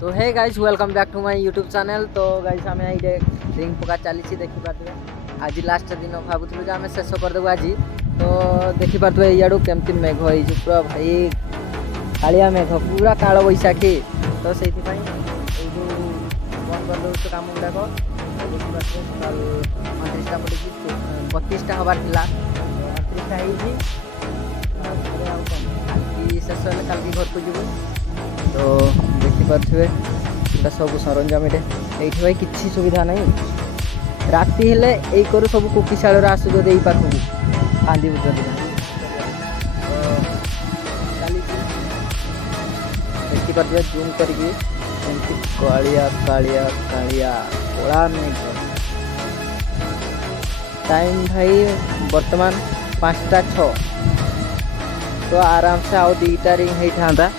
तो हे guys welcome back to my YouTube channel. तो गाइस आम ये रिंग पका चली देखिपे आज लास्ट दिन भावुलु जे आम शेष करदेबू आज। तो देखिपे इाड़ू केमती मेघ हो पूरा भाई कालिया मेघ पूरा काल बैशाखी। तो से बंद कर दे कम गुड़ाक सकाल 29टा पड़ी 32टा हबार 38टा शेष हेल्ले कल घर को जीव। तो देखिपे सब सरंजाम ये भाई किसी सुविधा नहीं। राति हेले यही करू सब कोकिशाल आसुच पाखक कांदी बुझे देखिपे जूम करके कालिया कालिया कालिया कला मेघ। टाइम भाई बर्तमान 5टा 6। तो आराम से आउ 2टा रिंग होता